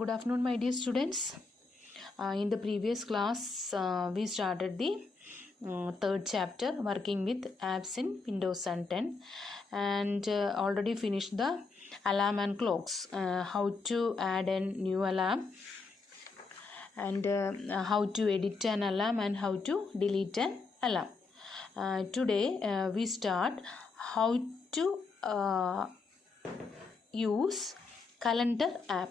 Good afternoon, my dear students. In the previous class, we started the third chapter, working with apps in Windows 10, and already finished the alarm and clocks, how to add a new alarm, and how to edit an alarm, and how to delete an alarm. Today, we start how to use calendar app.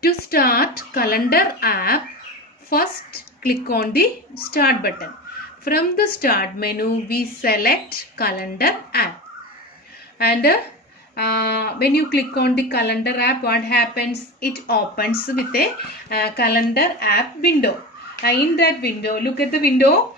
To start calendar app, first click on the start button. From the start menu, we select calendar app. And when you click on the calendar app, what happens? It opens with a calendar app window. In that window, look at the window.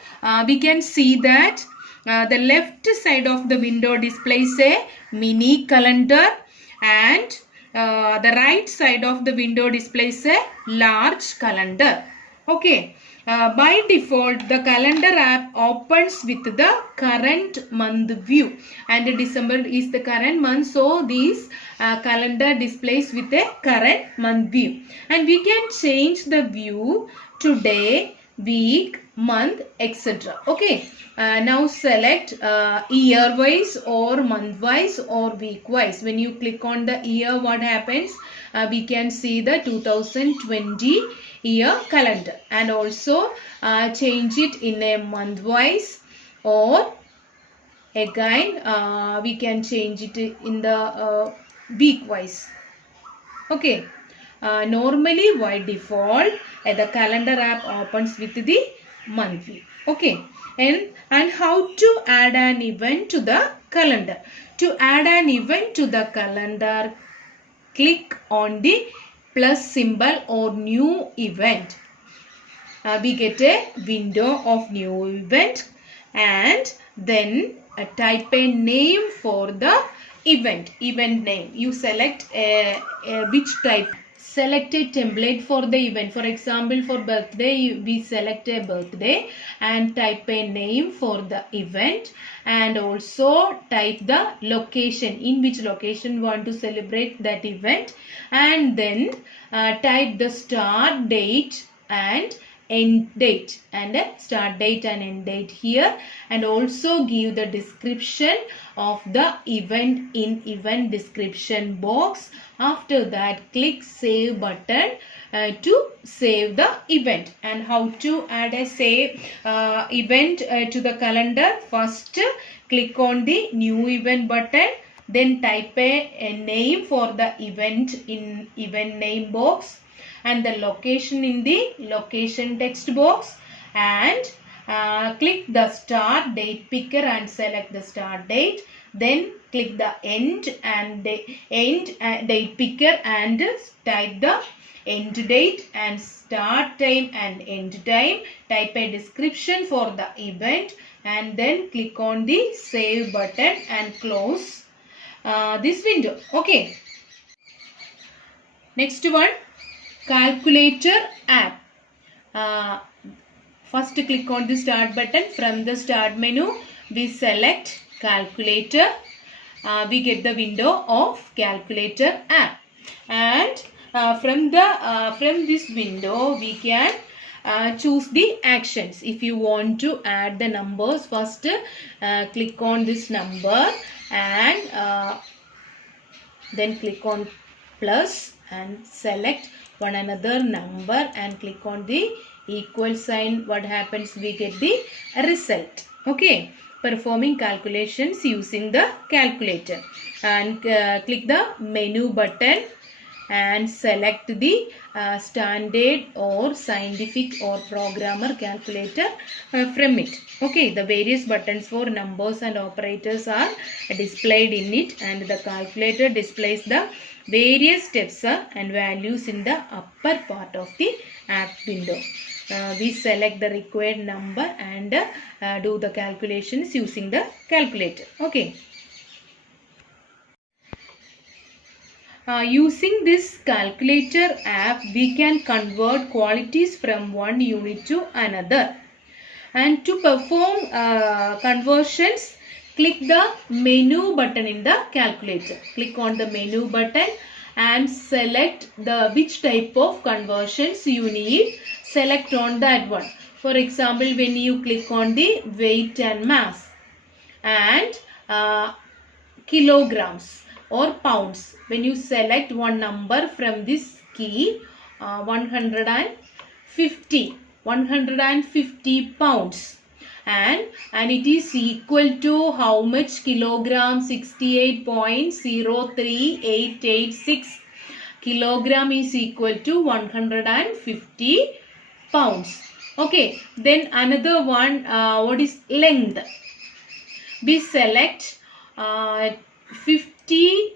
We can see that the left side of the window displays a mini calendar, and the right side of the window displays a large calendar. Okay. By default, the calendar app opens with the current month view, and December is the current month, so this calendar displays with a current month view, and we can change the view to week, month, etc. Okay. Now select year wise or month wise or week wise. When you click on the year, what happens? We can see the 2020 year calendar, and also change it in a month wise, or again we can change it in the week wise. Okay. Normally by default the calendar app opens with the month view. Okay. And how to add an event to the calendar? To add an event to the calendar, click on the plus symbol or new event. We get a window of new event, and then type a name for the event name. You select which type. Select a template for the event. For example, for birthday, we select a birthday and type a name for the event, and also type the location, in which location you want to celebrate that event, and then type the start date and end date, and start date and end date here, and also give the description of the event in event description box. After that, click save button to save the event. And how to add a save event to the calendar? First, click on the new event button, then type a name for the event in event name box, and the location in the location text box, and click the start date picker and select the start date. Then click the end and the end date picker and type the end date and start time and end time. Type a description for the event, and then click on the save button and close this window. Okay. Next one, calculator app. First click on the start button. From the start menu, we select calculator. We get the window of calculator app, and from this window we can choose the actions. If you want to add the numbers, first click on this number, and then click on plus and select one another number and click on the equal sign. What happens? We get the result. Okay. Performing calculations using the calculator, and click the menu button and select the standard or scientific or programmer calculator from it. Okay, the various buttons for numbers and operators are displayed in it, and the calculator displays the various steps and values in the upper part of the app window. We select the required number and do the calculations using the calculator. Okay. Using this calculator app, we can convert quantities from one unit to another. And to perform conversions, click the menu button in the calculator. Click on the menu button and select the which type of conversions you need. Select on that one. For example, when you click on the weight and mass and kilograms or pounds, when you select one number from this key, 150 pounds, and it is equal to how much kilogram? 68.03886 kilogram is equal to 150 pounds. Okay, then another one, what is length? We select 50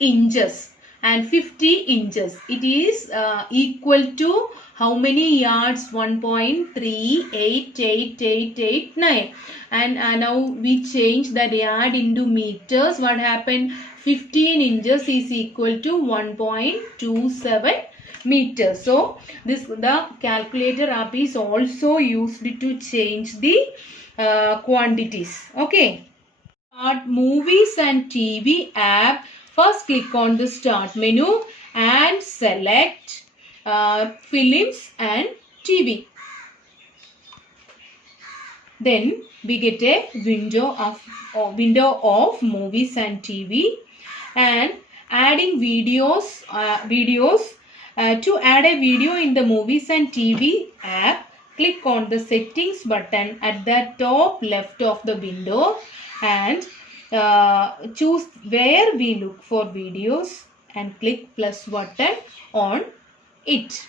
inches and 50 inches. It is equal to how many yards? 1.388889. And now we change that yard into meters. What happened? 15 inches is equal to 1.27 meters. So the calculator app is also used to change the quantities. Okay. Start movies and TV app. First click on the start menu and select films and TV. Then we get a window of movies and TV, and adding videos. To add a video in the movies and TV app, click on the settings button at the top left of the window and choose where we look for videos and click plus button on it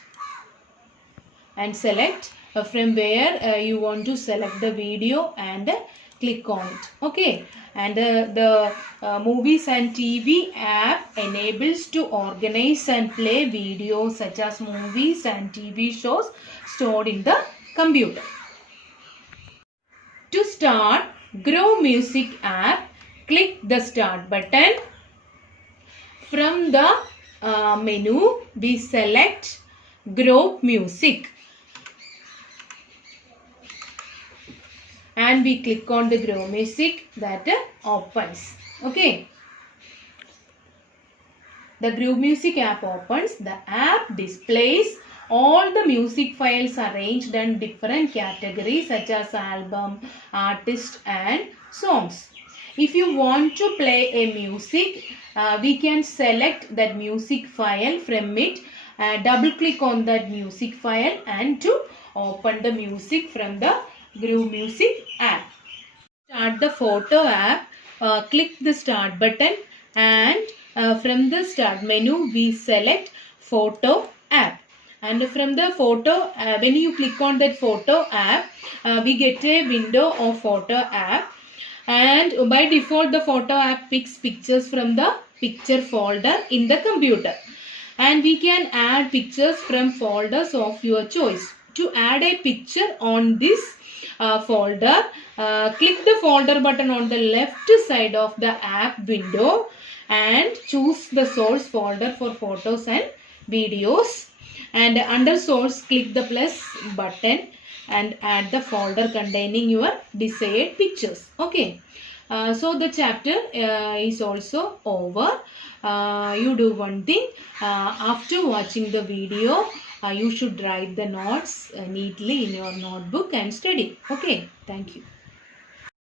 and select from where you want to select the video and click on it. Okay, and the movies and TV app enables to organize and play videos such as movies and TV shows stored in the computer. To start Grow Music app, click the start button. From the menu, we select Grow Music and we click on the Grow Music. That opens. Okay. The Grow Music app opens. The app displays all the music files arranged in different categories such as album, artist and songs. If you want to play a music, we can select that music file from it. Double click on that music file and to open the music from the Grow Music app. Start the photo app. Click the start button and from the start menu we select photo app. And from the photo, when you click on that photo app, we get a window of photo app. And by default, the photo app picks pictures from the picture folder in the computer. And we can add pictures from folders of your choice. To add a picture on this folder, click the folder button on the left side of the app window and choose the source folder for photos and videos. And under source, click the plus button and add the folder containing your desired pictures. Okay. So the chapter is also over. You do one thing. After watching the video, you should write the notes neatly in your notebook and study. Okay. Thank you.